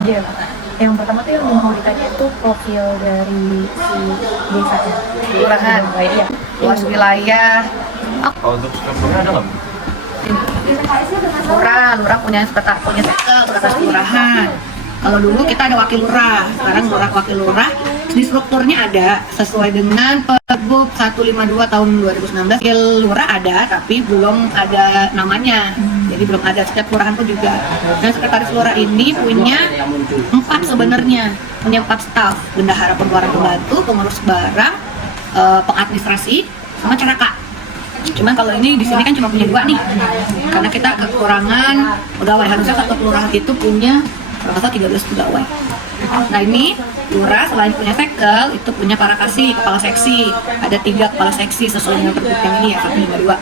Iya, yang pertama tuh yang mau ditanya itu profil dari si desanya, Kelurahan, iya. luas wilayah. Kalau untuk strukturnya ada nggak, Bu? Lurah punya punya sekretaris kelurahan. Kalau dulu kita ada wakil lurah, sekarang wakil lurah. Di strukturnya ada sesuai dengan Pergub 152 tahun 2019. Wakil lurah ada, tapi belum ada namanya. Jadi belum ada, setiap kelurahan pun juga. Dan sekretaris lurah ini punya 4 sebenarnya, punya 4 staf: bendahara, pengeluaran pembantu, pengurus barang, pengadministrasi, sama caraka. Cuman kalau ini di sini kan cuma punya 2 nih, karena kita kekurangan pegawai. Harusnya satu kelurahan itu punya rata 13 pegawai. Nah ini lurah selain punya sekel, itu punya para kasih, kepala seksi. Ada 3 kepala seksi sesuai dengan pergub yang ini ya, 152.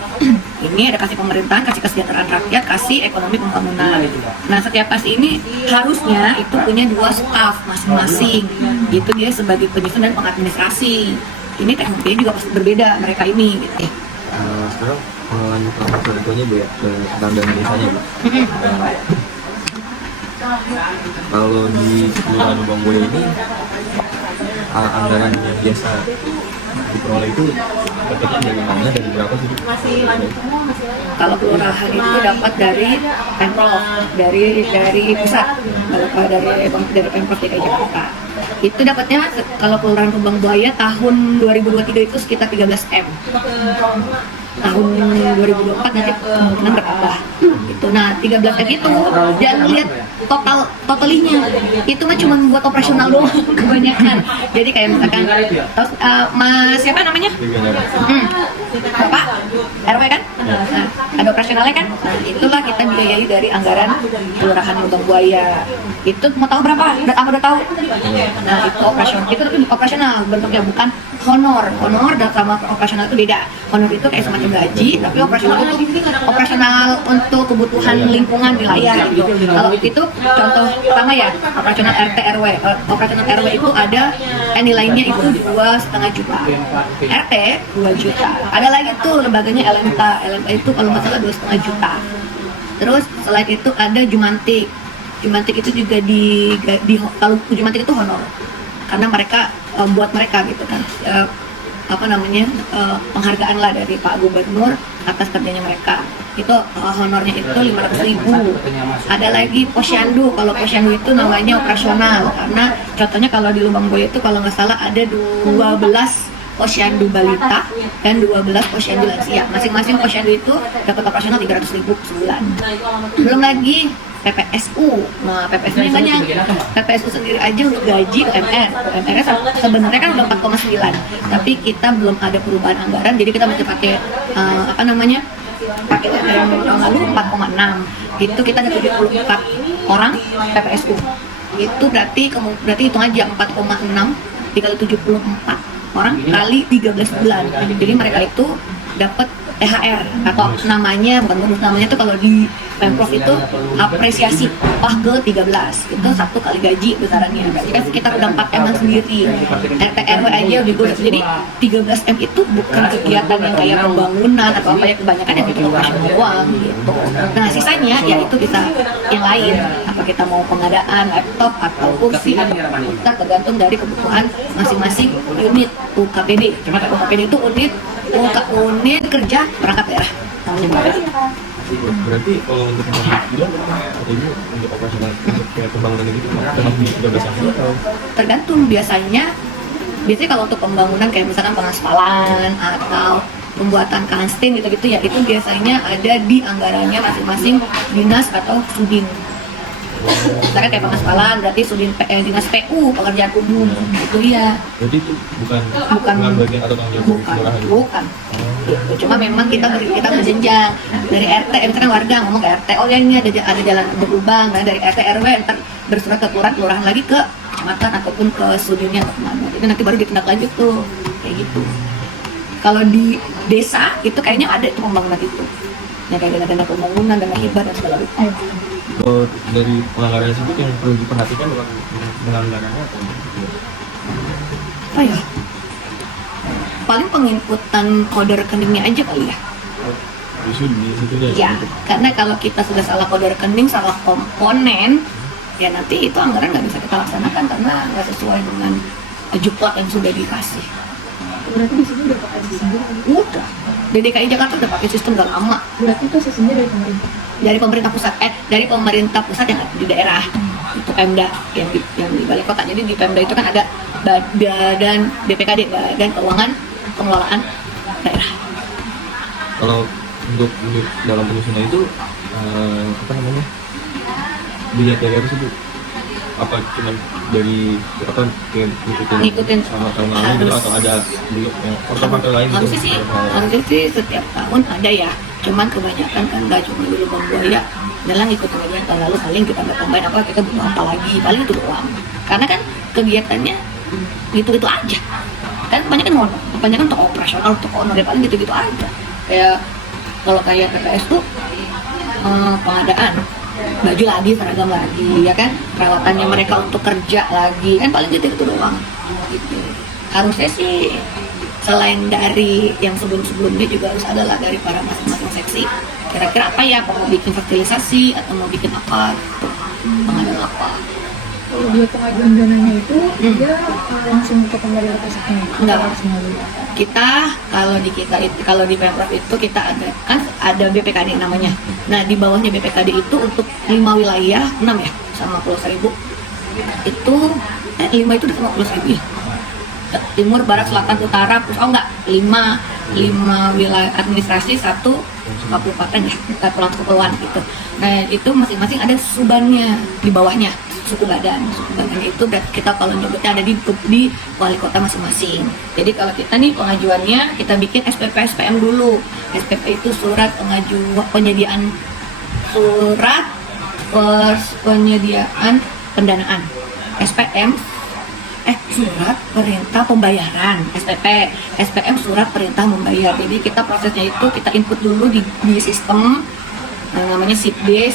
Ini ada kasih pemerintahan, kasih kesejahteraan rakyat, kasih ekonomi pembangunan. Nah setiap kasih ini harusnya itu punya 2 staf masing-masing. Gitu dia sebagai penyusun dan pengadministrasi. Ini tekniknya juga pasti berbeda mereka ini gitu ya. Sekarang lanjut ke contohnya, Bu, ya, ke tanda desanya, Bu. Kalau di Kelurahan Lubang Buaya ini anggaran yang biasa diperoleh itu dapatnya dari mana, dari berapa sih, Bu? Kalau kelurahan itu dapat dari Pemprov, dari pusat. Kalau dari Pemprov DKI Jakarta. Itu dapatnya kalau kelurahan Lubang Buaya tahun 2023 itu sekitar 13 M. Tahun 2024 nanti kemungkinan bertambah. Itu nah 13 M itu jangan lihat totalinya. Itu mah cuma buat operasional doang kebanyakan. Jadi kayak misalkan Mas siapa namanya? Bapak RW kan? Nah, ada operasionalnya kan? Nah, itulah kita biayai dari anggaran Kelurahan Lubang Buaya. Itu mau tahu berapa? Udah tahu. Nah, itu operasional bentuknya, bukan honor. Honor dan sama operasional itu beda. Honor itu kayak semacam gaji, tapi operasional itu operasional untuk kebutuhan lingkungan wilayah gitu. Kalau itu contoh pertama ya, operasional RT RW. Operasional RW itu ada nilainya itu 2,5 juta. RT 2 juta. Ada lagi tuh lembaganya LMTA. LMTA itu kalau nggak salah 2,5 juta. Terus selain itu ada Jumantik. Jumantik itu juga kalau Jumantik itu honor. Karena mereka buat mereka gitu kan. Penghargaan lah dari Pak Gubernur atas kerjanya mereka. Itu honornya itu 500.000. Ada lagi Posyandu. Kalau Posyandu itu namanya operasional, karena contohnya kalau di Lubang Buaya itu kalau nggak salah ada 12 Posyandu balita dan 12 Posyandu lansia. Masing-masing Posyandu itu dapat operasional 300.000 sebulan. Belum lagi PPSU. Nah, PPSU ini banyak. PPSU sendiri aja untuk gaji UMR. UMR sebenarnya kan udah 4,9. Tapi kita belum ada perubahan anggaran, jadi kita masih pakai pakai yang tahun lalu 4,6. Itu kita ada 74 orang PPSU. Itu berarti hitung aja 4,6 dikali 74 orang kali 13 bulan. Jadi mereka itu dapat THR atau namanya, bukan bonus, namanya tuh kalau di Pemprov itu apresiasi upah ke-13. Itu 1 kali gaji besarannya. Berarti kan sekitar udah 4 M sendiri. RT RW aja udah gue. Jadi 13 M itu bukan kegiatan yang kayak pembangunan atau apa ya, kebanyakan yang bikin operasional doang gitu. Nah sisanya ya itu bisa yang lain. Apa kita mau pengadaan laptop atau kursi atau kita tergantung dari kebutuhan masing-masing unit UKPD. UKPD itu unit kerja perangkat daerah. Namanya UKPD. Berarti kalau untuk untuk operasional kayak pembangunan gitu termasuk di 13 atau tergantung. Biasanya kalau untuk pembangunan kayak misalkan pengaspalan atau pembuatan kantin gitu-gitu ya, itu biasanya ada di anggarannya masing-masing dinas atau sudin. Misalkan kayak pengaspalan berarti dinas PU, pekerjaan umum itu ya. Berarti itu bukan bagian atau tanggung jawab kelurahan? Bukan. Gitu. Cuma memang kita berjenjang dari RT, misalkan warga ngomong ke RT, oh ya ini ada jalan berlubang, nah dari RT RW ntar bersurat ke kelurahan lagi ke kecamatan ataupun ke sudinnya atau kemana. Itu nanti baru ditindaklanjut tuh kayak gitu. Kalau di desa itu kayaknya ada itu pembangunan itu, yang kayak dana pembangunan, dana hibah dan segala macam. Dari penganggaran tersebut yang perlu diperhatikan bukan penganggarannya atau apa ya? Paling penginputan kode rekeningnya aja kali ya. di situ Ya, karena kalau kita sudah salah kode rekening, salah komponen, ya nanti itu anggaran nggak bisa kita laksanakan karena nggak sesuai dengan juplak yang sudah dikasih. Berarti di sini udah pakai sistem Udah, di DKI Jakarta udah pakai sistem udah lama. berarti itu sistemnya dari pemerintah. Dari pemerintah pusat, dari pemerintah pusat yang ada di daerah, itu Pemda yang di balai kota. Jadi di Pemda itu kan ada badan BPKD, Badan Keuangan Pengelolaan Daerah. Kalau untuk dalam penyusunan itu apa namanya, dilihat dari apa sih Bu? Apa cuma dari apa Ngikutin sama tahun lalu gitu, atau ada belum yang faktor lain harusnya gitu? sih setiap tahun ada ya, cuman kebanyakan kan nggak cuma di lubang buaya adalah ngikutin aja yang tahun lalu, paling kita tambahin apa, kita butuh apa lagi, paling itu doang. Karena kan kegiatannya gitu-gitu aja, kan banyak kan untuk operasional, untuk honor, paling gitu-gitu aja. Kayak kalau kayak PPS tuh pengadaan baju lagi, seragam lagi, ya kan, perawatannya mereka untuk kerja lagi, kan paling gitu doang gitu. Harusnya sih selain dari yang sebelumnya juga harus ada lah dari para masing-masing seksi, kira-kira apa ya, mau bikin fertilisasi atau mau bikin apa gitu, pengadaan apa. Kalau dia pengajuan dananya itu dia langsung ke pemerintah pusatnya. Enggak. Harus melalui. Kita kalau di Pemprov itu kita ada BPKD namanya. Nah, di bawahnya BPKD itu untuk 5 wilayah, 6 ya, sama Pulau Seribu. Itu 5 itu sama Pulau Seribu ya. Timur, Barat, Selatan, Utara, enggak, 5 wilayah administrasi, 1 kabupaten ya, kepulauan gitu. Nah, itu masing-masing ada subannya di bawahnya, suku badan itu berarti kita kalau nyebutnya ada di wali kota masing-masing. Jadi kalau kita nih pengajuannya kita bikin SPP SPM dulu. SPP itu surat penyediaan pendanaan. SPM surat perintah pembayaran. SPM surat perintah membayar. Jadi kita prosesnya itu kita input dulu di sistem namanya SIPD,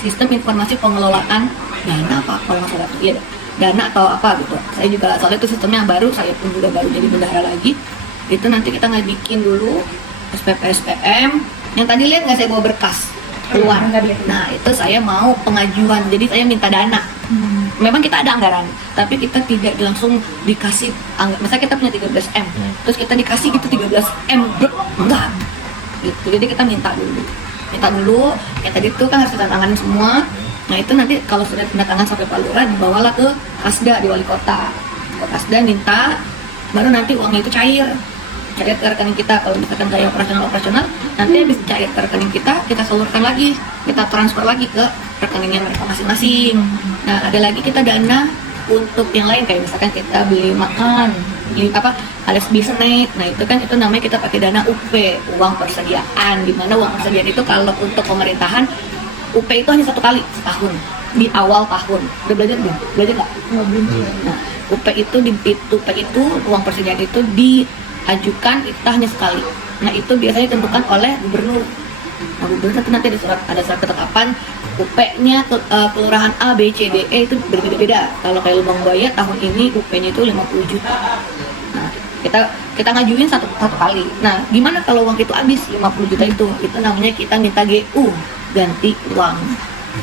sistem informasi pengelolaan dana apa kalau nggak salah ya, dana atau apa gitu. Saya juga soalnya itu sistemnya baru, saya pun juga baru jadi bendahara lagi. Itu nanti kita nggak bikin dulu SPP SPM. Yang tadi lihat nggak saya bawa berkas keluar. Nah itu saya mau pengajuan, jadi saya minta dana. Memang kita ada anggaran, tapi kita tidak langsung dikasih. Misalnya kita punya 13M, terus kita dikasih gitu 13M, enggak. Gitu. Jadi kita minta dulu ya, tadi itu kan harus tanda tangan semua. Nah itu nanti kalau sudah tanda tangan sampai Pak Lurah dibawalah ke Kasda di wali kota, ke Kasda minta, baru nanti uangnya itu cair ke rekening kita. Kalau misalkan saya operasional nanti habis cair ke rekening kita salurkan lagi, kita transfer lagi ke rekeningnya mereka masing-masing. Nah ada lagi kita dana untuk yang lain, kayak misalkan kita beli makan, alias bisnis. Nah itu kan itu namanya kita pakai dana UP, uang persediaan. Dimana uang persediaan itu kalau untuk pemerintahan UP itu hanya 1 kali setahun di awal tahun. Udah belajar belum? Belajar nggak? Belum. Nah UP itu uang persediaan itu diajukan itu hanya sekali. Nah itu biasanya ditentukan oleh gubernur. Nah gubernur itu nanti ada surat ketetapan UP-nya kelurahan A, B, C, D, E itu berbeda-beda. Kalau kayak Lubang Buaya tahun ini UP-nya itu 50 juta. Nah, kita ngajuin satu kali. Nah, gimana kalau uang itu habis 50 juta itu? Itu namanya kita minta GU, ganti uang.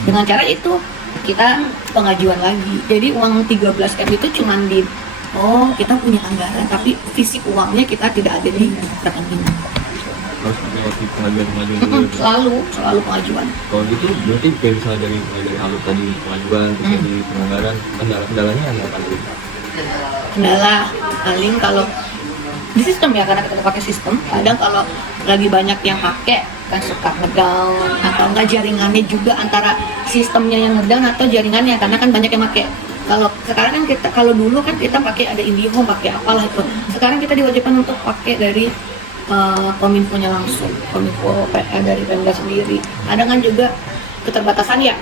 Dengan cara itu kita pengajuan lagi. Jadi uang 13M itu cuman kita punya anggaran, tapi fisik uangnya kita tidak ada di rekening. Harus melewati pengajuan dulu. Selalu pengajuan. Kalau gitu berarti kayak misalnya dari alur tadi pengajuan, terus dari penganggaran, kendalanya apa lagi? Kendala paling kalau di sistem ya, karena kita pakai sistem, kadang kalau lagi banyak yang pakai kan suka ngedown, atau enggak jaringannya juga antara sistemnya yang ngedown atau jaringannya, karena kan banyak yang pakai. Kalau sekarang kan kalau dulu kan kita pakai ada IndiHome, pakai apalah itu. Sekarang kita diwajibkan untuk pakai dari Kominfo-nya langsung, Kominfo dari Pemda sendiri. Ada kan juga keterbatasan ya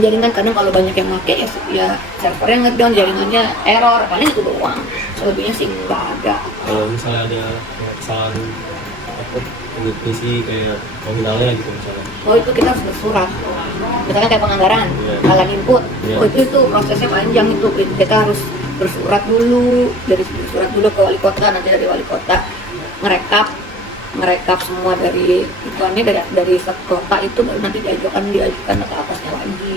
jaringan, kadang kalau banyak yang pakai ya servernya ngedown, jaringannya error, paling itu doang. Selebihnya sih nggak ada. Kalau misalnya ada kesalahan isi kayak nominalnya gitu misalnya. Oh itu kita harus bersurat. Misalkan kayak penganggaran, salah input, itu prosesnya panjang itu. Kita harus bersurat dulu, ke wali kota, nanti dari wali kota merekap semua dari ituannya dari kota itu, baru nanti diajukan ke atasnya lagi.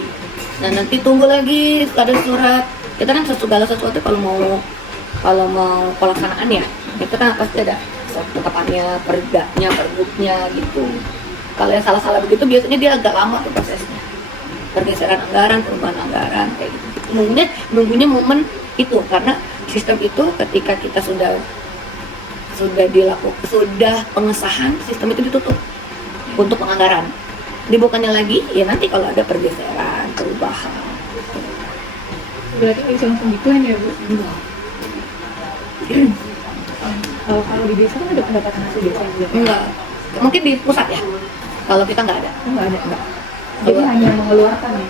Nah nanti tunggu lagi ada surat. Kita kan segala sesuatu kalau mau pelaksanaan ya, itu kan pasti ada ketetapannya, perdanya, pergubnya gitu. Kalau yang salah-salah begitu biasanya dia agak lama tuh prosesnya. Pergeseran anggaran, perubahan anggaran kayak gitu. Nunggunya momen itu karena sistem itu ketika kita sudah pengesahan, sistem itu ditutup untuk penganggaran. Dibukannya lagi ya nanti kalau ada pergeseran, perubahan. Berarti nggak bisa langsung gituan ya Bu? Enggak. Kalau di desa kan ada pendapatan hasil desa juga. Enggak. Mungkin di pusat ya. Kalau kita nggak ada. Nggak ada. Enggak. Jadi hanya mengeluarkan ya?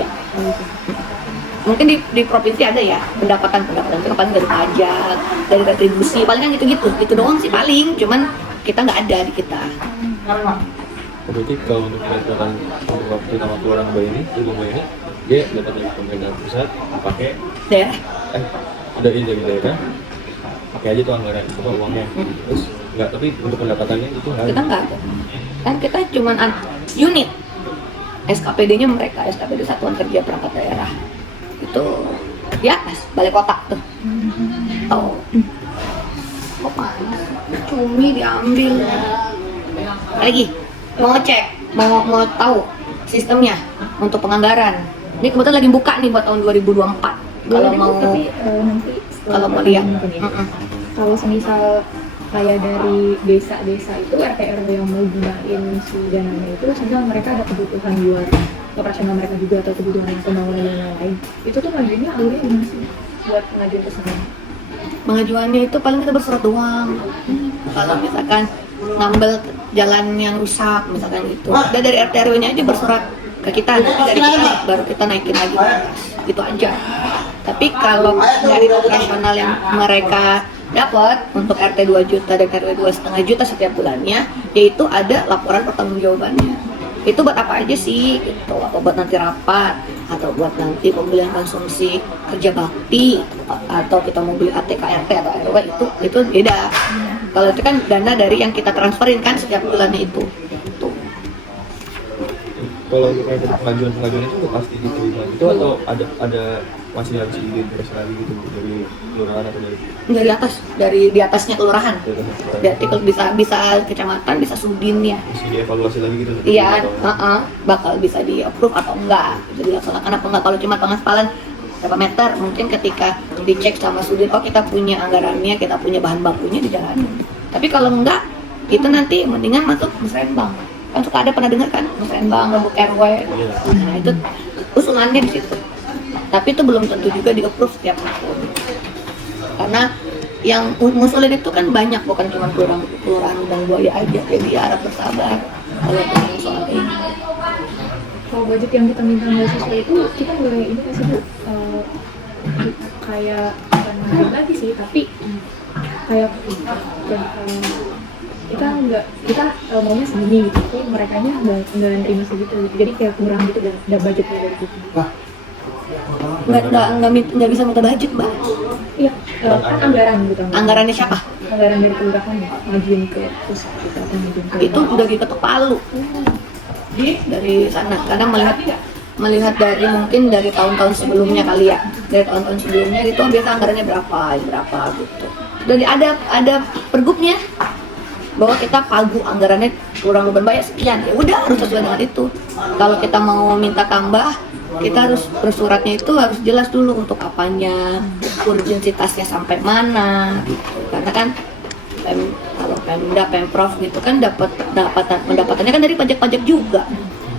Iya. Mungkin di provinsi ada ya pendapatan itu paling dari pajak, dari retribusi, paling kan gitu-gitu. Itu doang sih paling. Cuman kita nggak ada di kita. Berarti kalau untuk pendapatan untuk waktu sama keluaran bayi ini, ibu bayi ini, dia dapat dari pemerintah pusat, pakai Daerah. dari daerah, pakai aja tuh anggaran itu uangnya. Terus nggak, tapi untuk pendapatannya itu harus. Kita nggak ada. Kan kita cuman unit. SKPD-nya mereka, SKPD Satuan Kerja Perangkat Daerah. Itu di atas balai kota tuh. Tuh. Kok panas? Cumi diambil. Lagi mau ngecek, mau tahu sistemnya untuk penganggaran. Ini kebetulan lagi buka nih buat tahun 2024. Kalau mau tapi nanti kalau mau lihat. mungkin ya. Kalau semisal kayak dari desa-desa itu RT RW yang mau gunain si dananya itu, sebenarnya mereka ada kebutuhan buat operasional mereka juga atau kebutuhan yang pembangunan dan lain-lain. Itu tuh ngajuinnya alurnya gimana sih buat pengajuan ke sana? Pengajuannya itu paling kita bersurat doang. Kalau misalkan nambel jalan yang rusak misalkan gitu, udah dari RT RW-nya aja bersurat ke kita, nanti dari kita baru kita naikin lagi ke atas. Gitu aja. Tapi kalau dari operasional yang mereka dapat untuk RT 2 juta dan RW 2,5 juta setiap bulannya, yaitu ada laporan pertanggungjawabannya. Itu buat apa aja sih gitu, atau buat nanti rapat, atau buat nanti pembelian konsumsi kerja bakti, atau kita mau beli ATK RT atau RW, itu beda. Kalau itu kan dana dari yang kita transferin kan setiap bulannya itu. Tuh. Kalau untuk pengajuan itu udah pasti diterima itu, atau ada masih harus diintegrasi lagi gitu dari kelurahan atau Dari atas, di atasnya kelurahan. Berarti kalau bisa kecamatan, bisa sudin ya. masih dievaluasi lagi gitu? Iya, bakal bisa di approve atau enggak, bisa dilaksanakan apa enggak. Kalau cuma pengaspalan berapa meter, mungkin ketika dicek sama sudin, oh kita punya anggarannya, kita punya bahan bakunya, dijalanin. Tapi kalau enggak, itu nanti mendingan masuk musrenbang. Kan suka ada, pernah dengar kan, musrenbang, gabuk RW. Nah itu usulannya di situ. Tapi itu belum tentu juga di approve setiap tahun. Karena yang ngusulin itu kan banyak, bukan cuma kelurahan Lubang Buaya aja. Jadi harap bersabar kalau ngomong soal ini. Kalau budget yang kita minta mahasiswa itu kita boleh ini nggak sih Bu? Kayak bukan ngajuin lagi sih, tapi kayak kita maunya segini gitu, tapi mereka nya nggak nerima segitu gitu. Jadi kayak kurang gitu dan ada budgetnya dari situ. Nggak bisa minta budget, Mbak. Iya, kan anggaran gitu. Anggarannya siapa? Anggaran dari kelurahan ya, ngajuin ke pusat gitu atau ngajuin ke Itu udah diketok palu dari sana, karena melihat dari mungkin dari tahun-tahun sebelumnya kali ya, dari tahun-tahun sebelumnya itu biasa anggarannya berapa gitu. Jadi ada pergubnya bahwa kita pagu anggarannya kurang banyak sekian, ya udah harus sesuai dengan itu. Kalau kita mau minta tambah, kita harus bersuratnya itu harus jelas dulu untuk apanya, urgensitasnya sampai mana gitu. Karena kan kalau Pemda, Pemprov gitu kan pendapatannya kan dari pajak-pajak juga.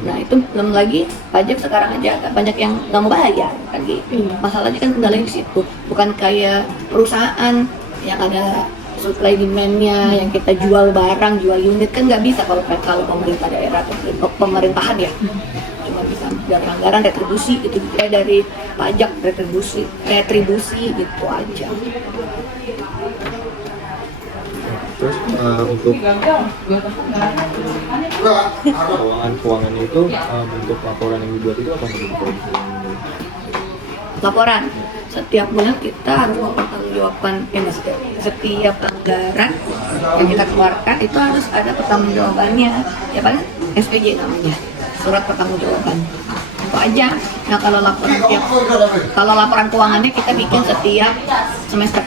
Nah itu belum lagi pajak sekarang aja agak banyak yang nggak mau bayar kan gitu. Masalahnya kan kendalanya di situ, bukan kayak perusahaan yang ada supply demand-nya, yang kita jual barang, jual unit kan nggak bisa kalau pemerintah daerah atau pemerintahan ya. Cuma bisa dari anggaran retribusi itu, dari pajak retribusi gitu aja. Terus untuk keuangan itu bentuk laporan yang dibuat itu apa? Laporan setiap bulan kita harus mempertanggungjawabkan setiap anggaran yang kita keluarkan itu harus ada pertanggungjawabannya, ya paling SPJ namanya, surat pertanggungjawaban. itu aja. Nah kalau laporan keuangannya kita bikin setiap semester.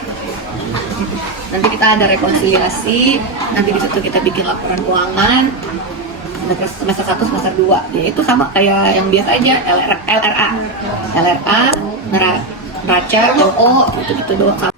Nanti kita ada rekonsiliasi, nanti di situ kita bikin laporan keuangan semester 1, semester 2. Ya itu sama kayak yang biasa aja, LRA, neraca, LO, gitu doang.